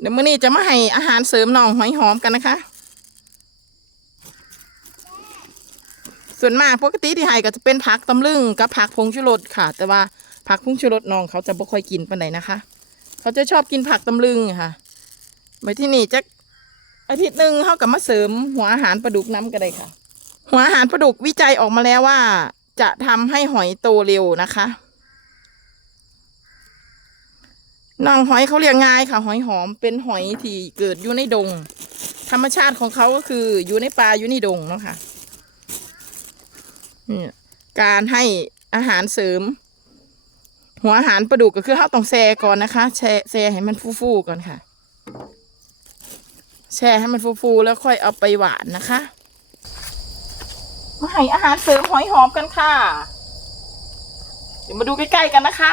เดี๋ยวมื้อนี้จะมาให้อาหารเสริมน้องหอยหอมกันนะคะ ส่วนมากปกติที่ให้ก็จะเป็นผักตำลึงกับผักพงชูรสค่ะ แต่ว่าผักพงชูรสน้องเขาจะบ่ค่อยกินปานใดนะคะ เขาจะชอบกินผักตำลึงค่ะไปที่นี่จะอาทิตย์หนึ่งเขากับมาเสริมหัวอาหารปลาดุกน้ำก็ได้ค่ะ หัวอาหารปลาดุกวิจัยออกมาแล้วว่า จะทำให้หอยโตเร็วนะคะ น้องหอยเขาเรียกง่ายค่ะ หอยหอมเป็นหอยที่เกิดอยู่ในดง ธรรมชาติของเขาก็คืออยู่ในป่าอยู่ในดงเนาะค่ะนี่การให้อาหารเสริม หัวอาหารปลาดุกก็คือเขาต้องแช่ก่อนนะคะ แช่แช่ให้มันฟูๆก่อนค่ะ แช่ให้มันฟูๆแล้วค่อยเอาไปหวานนะคะมาให้อาหารเสริมหอยหอมกันค่ะ เดี๋ยวมาดูใกล้ๆกันนะคะ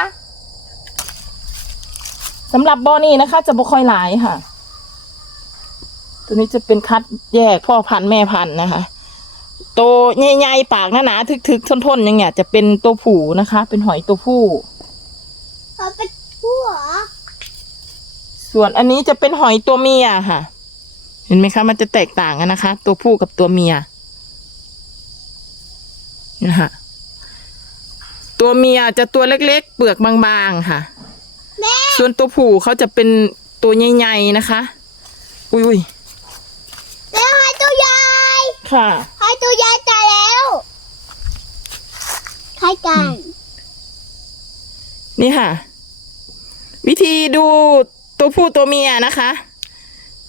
สำหรับบ่อนี้นะคะ จะบ่ค่อยหลายค่ะ ตัวนี้จะเป็นคัดแยกพ่อพันธุ์แม่พันธุ์นะคะ ตัวใหญ่ๆปากหนาๆทึกๆทนๆอย่างเงี้ยจะเป็นตัวผู้นะคะ เป็นหอยตัวผู้เขาเป็นผู้เหรอส่วนอันนี้จะเป็นหอยตัวเมียค่ะ เห็นไหมคะ มันจะแตกต่างกันนะคะ ตัวผู้กับตัวเมียนะคะตัวเมียจะตัวเล็กๆ เปลือกบางๆค่ะแม่ ส่วนตัวผู้เขาจะเป็นตัวใหญ่ๆนะคะ อุ้ยแล้วหอยตัวใหญ่ๆค่ะหอยตัวใหญ่ตายแล้วใครกัน นี่ค่ะ วิธีดูตัวผู้ตัวเมียนะคะ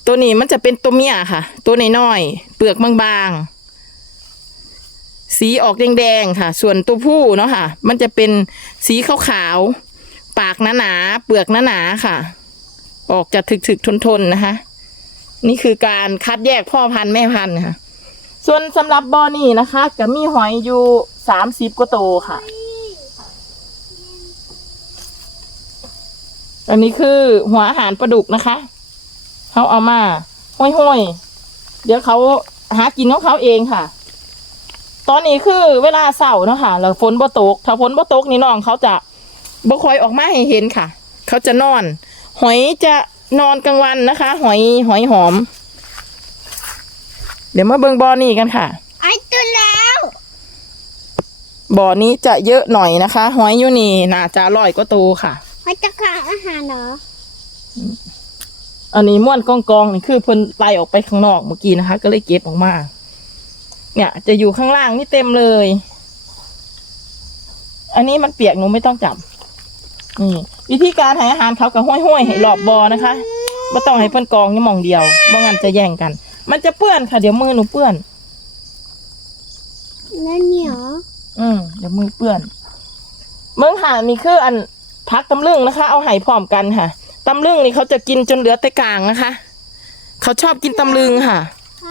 ตัวนี้มันจะเป็นตัวเมียค่ะ ตัวน้อยๆเปลือกบางๆสีออกแดงๆค่ะ ส่วนตัวผู้เนาะค่ะ มันจะเป็นสีขาวๆ ปากหนาๆเปลือกหนาๆค่ะ ออกจะถึกๆทนๆนะคะ นี่คือการคัดแยกพ่อพันธุ์แม่พันธุ์ค่ะส่วนสำหรับบอนี่นะคะก็มีหอยอยู่สามสิบกว่าโตวค่ะ อันนี้คือหัวอาหารปลาดุกนะคะ เขาเอามาห้อยๆเดี๋ยวเขาหากินของเขาเองค่ะ ตอนนี้คือเวลาเสาร์เนาะค่ะแล้วฝนบ่ตก ถ้าฝนบ่ตกนี่น้องเขาจะ บ่คอยออกมาให้เห็นค่ะ เขาจะนอน หอยจะนอนกลางวันนะคะ หอยหอยหอม เดี๋ยวมาเบิ่งบ่อนี่กันค่ะ ไอ้ตัวแล้วบ่อนี้จะเยอะหน่อยนะคะ หอยอยู่นี่น่าจะอร่อยกว่าโตวค่ะหอยจะขาดอาหารเหรออันนี้ม้วนกองกองๆนี่คือเพิ่นไล่ออกไปข้างนอกเมื่อกี้นะคะ ก็เลยเก็บออกมา เนี่ย จะอยู่ข้างล่างนี่เต็มเลย อันนี้มันเปียกหนูไม่ต้องจับ นี่วิธีการให้อาหารเขากับห้อยๆให้รอบบอนะคะไม่ต้องให้เพิ่นกองนี่หมองเดียวบ่งั้นจะแย่งกัน มันจะเปื้อนค่ะ เดี๋ยวมือหนูเปื้อน นั่นเนี่ยเหรออืมเดี๋ยวมือเปื้อน เมืองหานี่คืออันพักตำลึงนะคะ เอาไห่พร้อมกันค่ะตำลึงนี่เขาจะกินจนเหลือแต่กลางนะคะ เขาชอบกินตำลึงค่ะใคร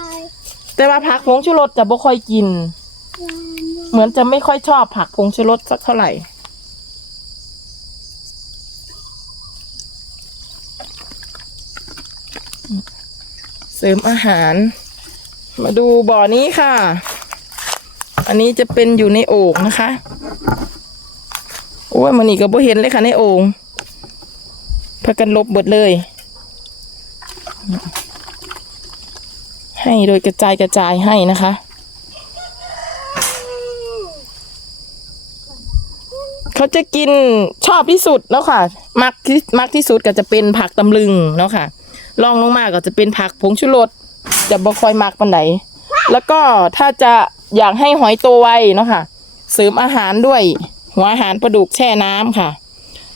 แต่ว่าผักผงชูรสจะบ่ค่อยกิน เหมือนจะไม่ค่อยชอบผักผงชูรสสักเท่าไหร่ เสริมอาหาร มาดูบ่อนี้ค่ะ อันนี้จะเป็นอยู่ในโอ่งนะคะโอ้ยมันนี่ก็บ่เห็นเลยค่ะในโอ่งพากันลบเบิดเลย ให้โดยกระจายกระจายให้นะคะ เขาจะกินชอบที่สุดแล้วค่ะ มักที่มักที่สุดก็จะเป็นผักตำลึงเนาะค่ะ ลองลงมาก็จะเป็นผักผงชูรสจะบ่ค่อยมักปันไหนแล้วก็ถ้าจะอยากให้หอยโตวไวเนาะค่ะ เสริมอาหารด้วย หัวอาหารปลาดุกแช่น้ำค่ะ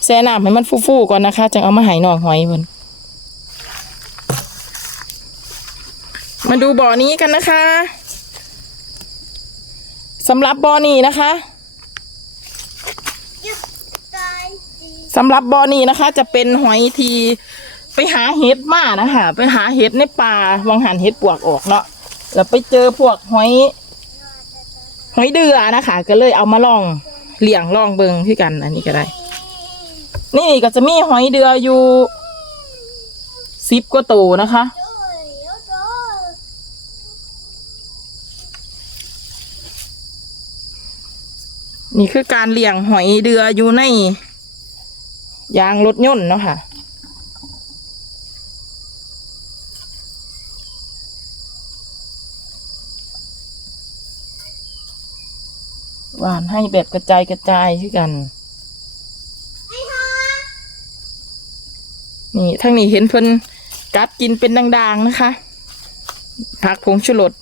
แช่น้ำให้มันฟูๆก่อนนะคะจึงเอามาให้น้องหอยเพิ่นมาดูบ่อนี้กันนะคะสำหรับบ่อนี้นะคะตายสิสำหรับบ่อนี้นะคะ จะเป็นหอยที ไปหาเห็ดมานะคะไปหาเห็ดในป่าวังหันเห็ดปวกออกเนาะแล้วไปเจอพวกหอยหอยเดือนะคะ ก็เลยเอามาลองเลี้ยงลองเบิงที่กัน อันนี้ก็ได้ นี่ก็จะมีหอยเดืออยู่สิบกว่าตัวนะคะนี่คือการเลี้ยงหอยเดืออยู่ในยางรถยนต์เนาะค่ะ หวานให้แบบกระจายกระจายที่กัน นี่ทั้งนี้เห็นเพิ่นกัดกินเป็นด่างๆนะคะผักผงชูรส